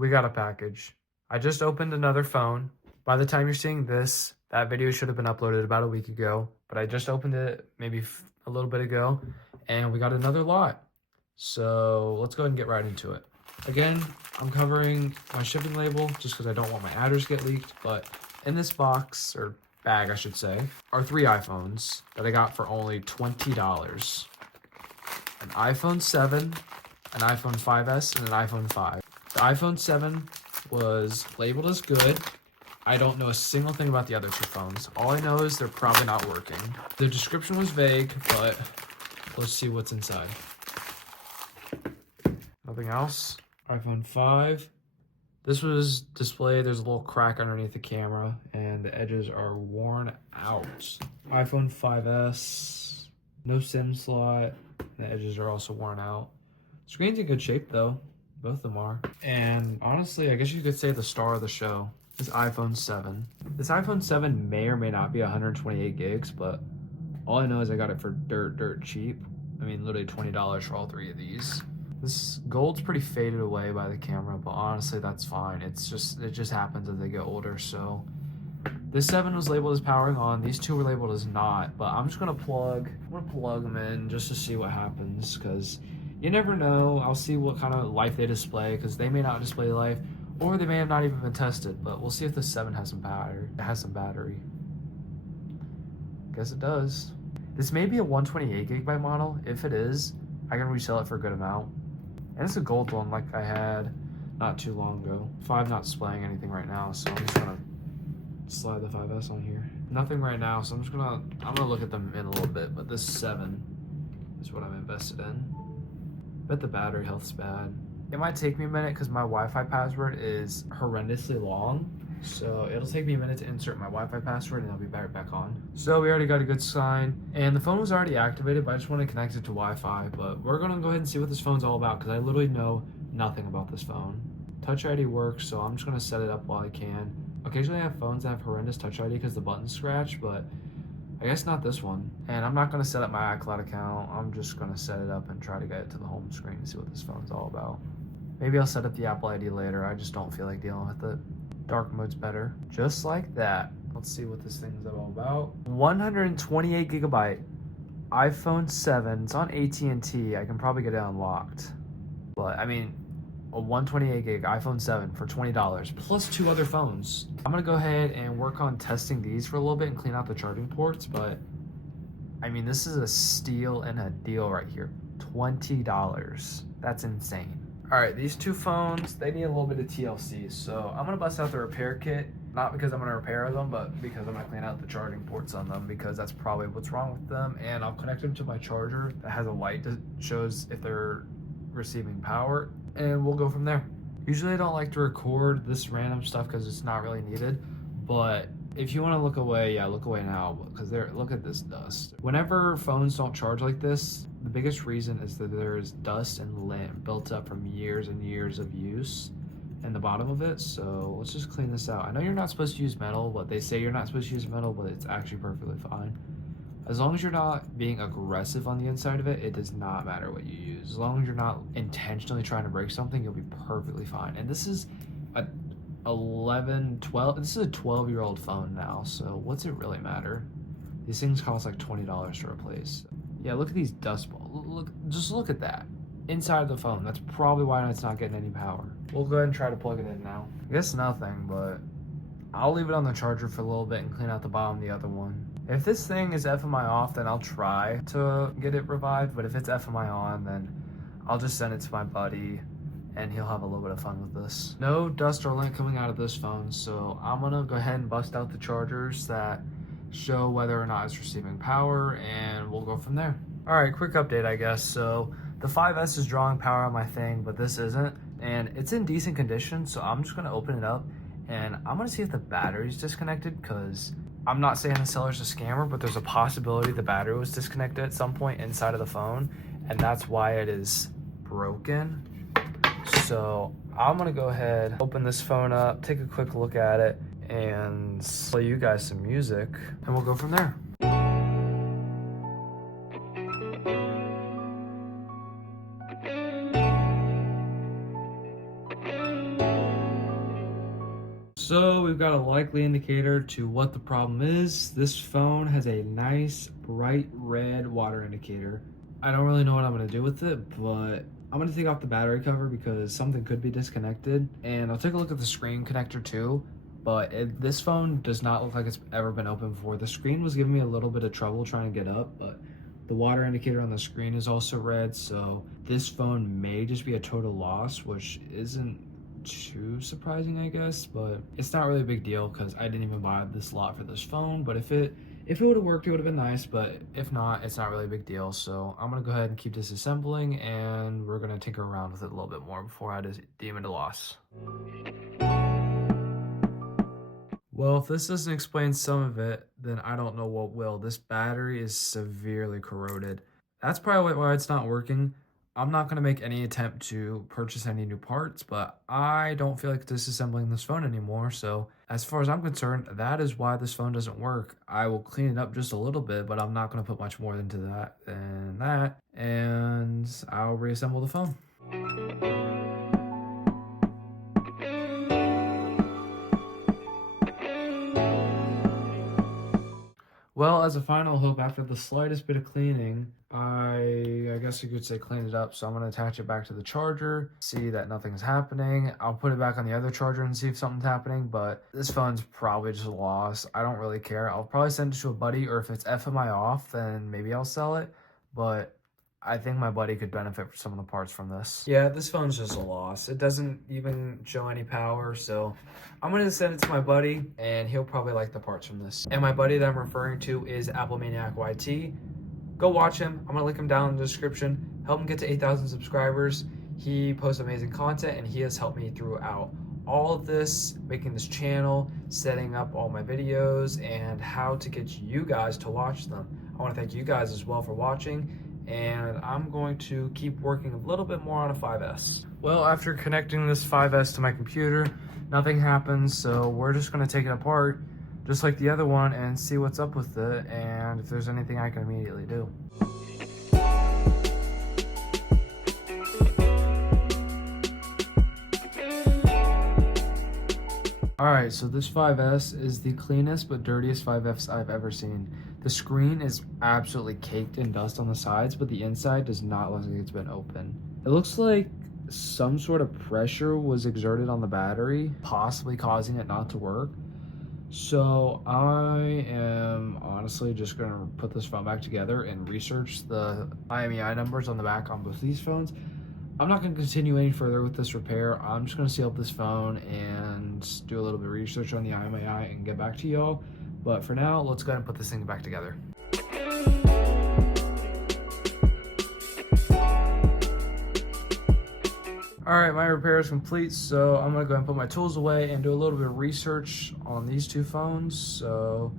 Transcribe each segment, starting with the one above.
we got a package. I just opened another phone. By the time you're seeing this, that video should have been uploaded about a week ago, but I just opened it maybe a little bit ago, and we got another lot. So let's go ahead and get right into it. Again, I'm covering my shipping label just because I don't want my address to get leaked, but in this box, or bag I should say, are 3 iPhones that I got for only $20. An iPhone 7, an iPhone 5S, and an iPhone 5. The iPhone 7 was labeled as good. I don't know a single thing about the other 2 phones. All I know is they're probably not working. The description was vague, but let's see what's inside. Nothing else. iPhone 5. This was displayed. There's a little crack underneath the camera, and the edges are worn out. iPhone 5S. No SIM slot. The edges are also worn out. Screen's in good shape, though. Both of them are. And honestly, I guess you could say the star of the show is iPhone 7. This iPhone 7 may or may not be 128 gigs, but all I know is I got it for dirt cheap. I mean, literally $20 for all 3 of these. This gold's pretty faded away by the camera, but honestly, that's fine. It just happens as they get older. So this 7 was labeled as powering on. These 2 were labeled as not, but I'm gonna plug them in just to see what happens, because you never know. I'll see what kind of life they display, because they may not display life, or they may have not even been tested, but we'll see if the 7 has some battery. It has some battery. Guess it does. This may be a 128 gigabyte model. If it is, I can resell it for a good amount. And it's a gold one like I had not too long ago. 5 not displaying anything right now, so I'm just gonna slide the 5S on here. Nothing right now, so I'm gonna look at them in a little bit, but this 7 is what I'm invested in. Bet the battery health's bad. It might take me a minute because my Wi-Fi password is horrendously long. So it'll take me a minute to insert my Wi-Fi password and I'll be right back on. So we already got a good sign, and the phone was already activated, but I just want to connect it to Wi-Fi. But we're gonna go ahead and see what this phone's all about, because I literally know nothing about this phone. Touch ID works, so I'm just gonna set it up while I can. Occasionally I have phones that have horrendous Touch ID because the buttons scratch, but I guess not this one. And I'm not gonna set up my iCloud account. I'm just gonna set it up and try to get it to the home screen and see what this phone's all about. Maybe I'll set up the Apple ID later. I just don't feel like dealing with it. Dark mode's better. Just like that. Let's see what this thing's all about. 128 gigabyte iPhone 7. It's on AT&T. I can probably get it unlocked. But I mean, a 128 gig iPhone 7 for $20 plus 2 other phones. I'm gonna go ahead and work on testing these for a little bit and clean out the charging ports, but I mean, this is a steal and a deal right here. $20. That's insane. All right, these 2 phones, they need a little bit of TLC, so I'm gonna bust out the repair kit, not because I'm gonna repair them, but because I'm gonna clean out the charging ports on them, because that's probably what's wrong with them, and I'll connect them to my charger that has a light that shows if they're receiving power, and we'll go from there. Usually I don't like to record this random stuff because it's not really needed, but if you want to look away, yeah, look away now, because look at this dust. Whenever phones don't charge like this, the biggest reason is that there is dust and lint built up from years and years of use in the bottom of it. So let's just clean this out. I know you're not supposed to use metal, but they say you're not supposed to use metal, but it's actually perfectly fine. As long as you're not being aggressive on the inside of it, it does not matter what you use. As long as you're not intentionally trying to break something, you'll be perfectly fine. And this is a 12-year-old phone now, so what's it really matter? These things cost like $20 to replace. Yeah, look at these dust balls. Just look at that inside the phone. That's probably why it's not getting any power. We'll go ahead and try to plug it in now. I guess nothing, but I'll leave it on the charger for a little bit and clean out the bottom of the other one. If this thing is FMI off, then I'll try to get it revived, but if it's FMI on, then I'll just send it to my buddy and he'll have a little bit of fun with this. No dust or lint coming out of this phone, so I'm gonna go ahead and bust out the chargers that show whether or not it's receiving power, and we'll go from there. All right, quick update, I guess. So the 5S is drawing power on my thing, but this isn't, and it's in decent condition, so I'm just gonna open it up and I'm gonna see if the battery's disconnected, because I'm not saying the seller's a scammer, but there's a possibility the battery was disconnected at some point inside of the phone, and that's why it is broken. So I'm gonna go ahead, open this phone up, take a quick look at it, and play you guys some music, and we'll go from there. So we've got a likely indicator to what the problem is. This phone has a nice bright red water indicator. I don't really know what I'm going to do with it, but I'm going to take off the battery cover because something could be disconnected. And I'll take a look at the screen connector too. But this phone does not look like it's ever been opened before. The screen was giving me a little bit of trouble trying to get up, but the water indicator on the screen is also red. So this phone may just be a total loss, which isn't too surprising, I guess, but it's not really a big deal because I didn't even buy this lot for this phone. But if it would have worked, it would have been nice, but if not, it's not really a big deal. So I'm gonna go ahead and keep disassembling, and we're gonna tinker around with it a little bit more before I just deem it a loss. Well, if this doesn't explain some of it, then I don't know what will. This battery is severely corroded. That's probably why it's not working. I'm not going to make any attempt to purchase any new parts, but I don't feel like disassembling this phone anymore. So as far as I'm concerned, that is why this phone doesn't work. I will clean it up just a little bit, but I'm not going to put much more into that than that. And I'll reassemble the phone. Well, as a final hope, after the slightest bit of cleaning, I guess you could say clean it up. So I'm going to attach it back to the charger, see that nothing's happening. I'll put it back on the other charger and see if something's happening, but this phone's probably just a loss. I don't really care. I'll probably send it to a buddy, or if it's FMI off, then maybe I'll sell it. But I think my buddy could benefit from some of the parts from this. Yeah, this phone's just a loss. It doesn't even show any power, so I'm going to send it to my buddy, and he'll probably like the parts from this. And my buddy that I'm referring to is Apple Maniac YT. Go watch him. I'm going to link him down in the description. Help him get to 8,000 subscribers. He posts amazing content, and he has helped me throughout all of this, making this channel, setting up all my videos, and how to get you guys to watch them. I want to thank you guys as well for watching, and I'm going to keep working a little bit more on a 5S. Well, after connecting this 5S to my computer, nothing happens, so we're just going to take it apart, just like the other one, and see what's up with it, and if there's anything I can immediately do. Alright, so this 5S is the cleanest but dirtiest 5S I've ever seen. The screen is absolutely caked in dust on the sides, but the inside does not look like it's been opened. It looks like some sort of pressure was exerted on the battery, possibly causing it not to work. So I am honestly just going to put this phone back together and research the IMEI numbers on the back on both of these phones. I'm not going to continue any further with this repair. I'm just going to seal up this phone and do a little bit of research on the IMEI and get back to y'all. But for now, let's go ahead and put this thing back together. Alright, my repair is complete, so I'm going to go ahead and put my tools away and do a little bit of research on these two phones. So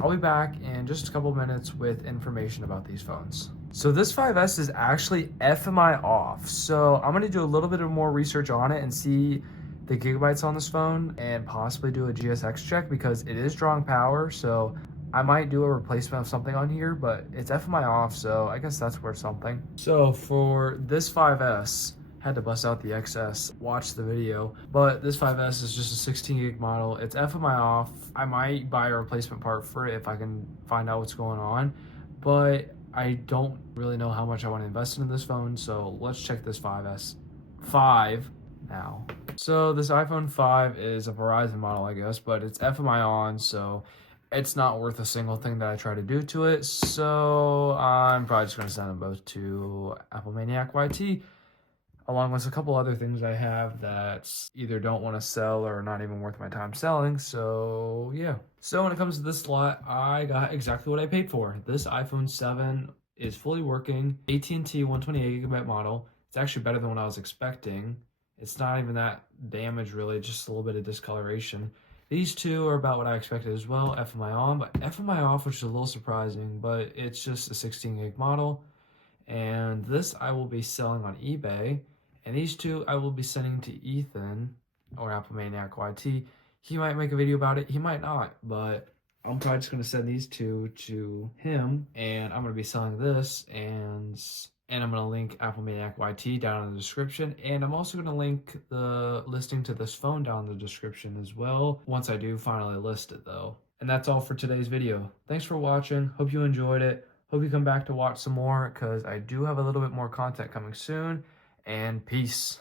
I'll be back in just a couple minutes with information about these phones. So this 5S is actually FMI off. So I'm going to do a little bit of more research on it and see the gigabytes on this phone and possibly do a GSX check because it is drawing power. So I might do a replacement of something on here, but it's FMI off. So I guess that's worth something. So for this 5S, had to bust out the XS, watch the video, but this 5S is just a 16 gig model. It's FMI off. I might buy a replacement part for it if I can find out what's going on, but I don't really know how much I want to invest in this phone, so let's check this 5S 5 now. So this iPhone 5 is a Verizon model, I guess, but it's FMI on, so it's not worth a single thing that I try to do to it, so I'm probably just going to send them both to Apple Maniac YT, along with a couple other things I have that either don't want to sell or not even worth my time selling. So yeah. So when it comes to this lot, I got exactly what I paid for. This iPhone 7 is fully working, AT&T 128GB model. It's actually better than what I was expecting. It's not even that damaged really, just a little bit of discoloration. These two are about what I expected as well, FMI on, but FMI off, which is a little surprising, but it's just a 16 gig model. And this I will be selling on eBay. And these two I will be sending to Ethan, or Apple Maniac YT. He might make a video about it, he might not, but I'm probably just going to send these two to him, and I'm going to be selling this, and And I'm going to link Apple Maniac YT down in the description. And I'm also going to link the listing to this phone down in the description as well, once I do finally list it though. And that's all for today's video. Thanks for watching. Hope you enjoyed it. Hope you come back to watch some more, because I do have a little bit more content coming soon. And peace.